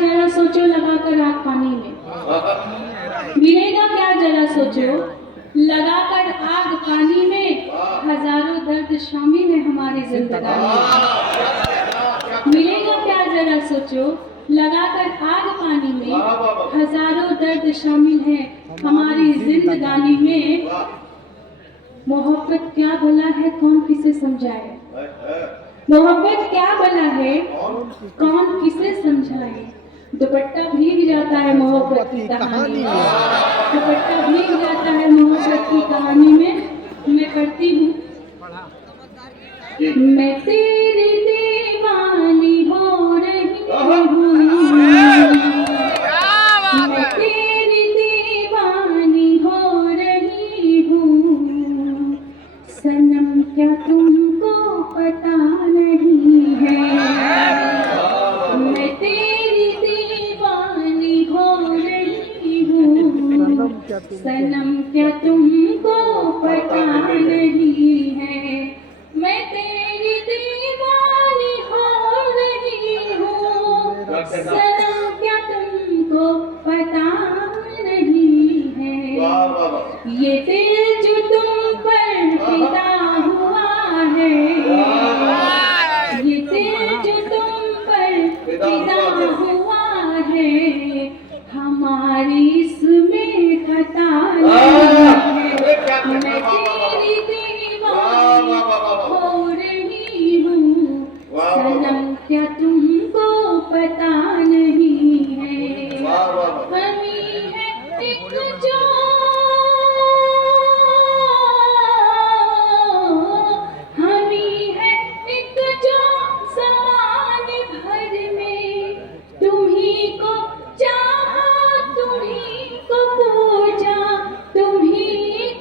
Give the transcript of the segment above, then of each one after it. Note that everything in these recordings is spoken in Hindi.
जरा सोचो लगाकर आग पानी में, मिलेगा क्या जरा सोचो लगाकर आग पानी में, हजारों दर्द शामिल है हमारी जिंदगानी में। मिलेगा क्या जरा सोचो लगाकर आग पानी में, हजारों दर्द शामिल है हमारी जिंदगानी में। मोहब्बत क्या भला है कौन किसे समझाए, मोहब्बत क्या भला है कौन किसे समझाए। दुपट्टा भीग जाता है मोहब्बत की कहानी में, दुपट्टा भीग जाता है मोहब्बत की कहानी में। मैं पढ़ती हूँ, मैं तेरी दीवानी हो रही हूँ, मैं तेरी दीवानी हो रही हूँ, सनम क्या तुमको पता नहीं है, मैं तेरी दीवानी हो रही हूँ, सनम क्या तुमको पता नहीं है, मैं तेरी दीवानी हो रही हूँ, सनम क्या तुमको पता नहीं है। ये दिल जो तुम पर फिदा हुआ है, ये दिल जो तुम पर फिदा हुआ है, हमारी इसमें खता नहीं है, मैं तेरी दीवानी हो रही हूँ, सनम क्या तुमको पता नहीं है। हमी है एक जो, हमी है एक जो समान भर में, तुम्ही को चाहा तुम्ही को पूजा, तुम्ही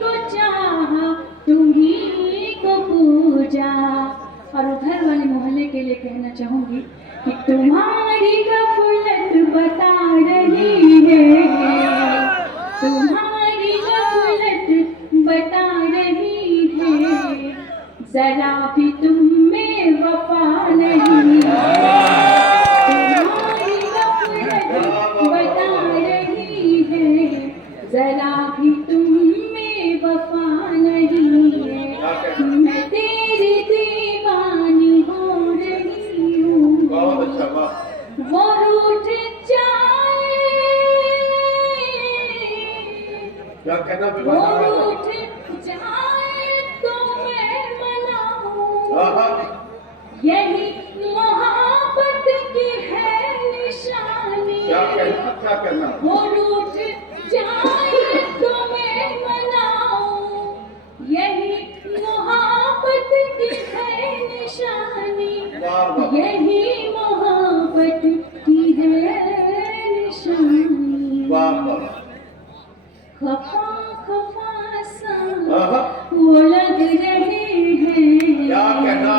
को चाहा तुम्ही को पूजा। और उधर वाले मोहल्ले के लिए कहना चाहूंगी कि तुम्हारी गफलत बता रही है, तुम्हारी गफलत बता रही है, जरा भी तुम में वफा नहीं है, तुम्हारी गफलत बता रही है, जरा भी तुम में वफा नहीं है, मैं तेरी दीवानी हो रही हूँ। वो रूठ जाए, वो रूठ जाए तो मैं मनाऊं, यही मोहब्बत की है निशानी। क्या करना वो रूठ जाए तो मैं मनाऊं, यही मोहब्बत की है निशानी, यही मोहब्बत की है निशानी। खफा खफा सा वो लग रहे हैं, क्या कहना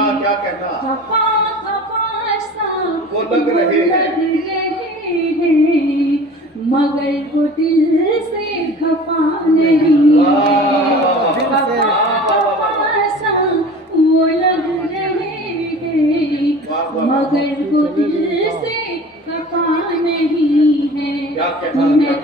खफा खफा सा वो लग रहे हैं, मगर वो दिल से खफा नहीं, खफा खफा सा वो लग रहे हैं, मगर वो दिल से खफा नहीं है। मैं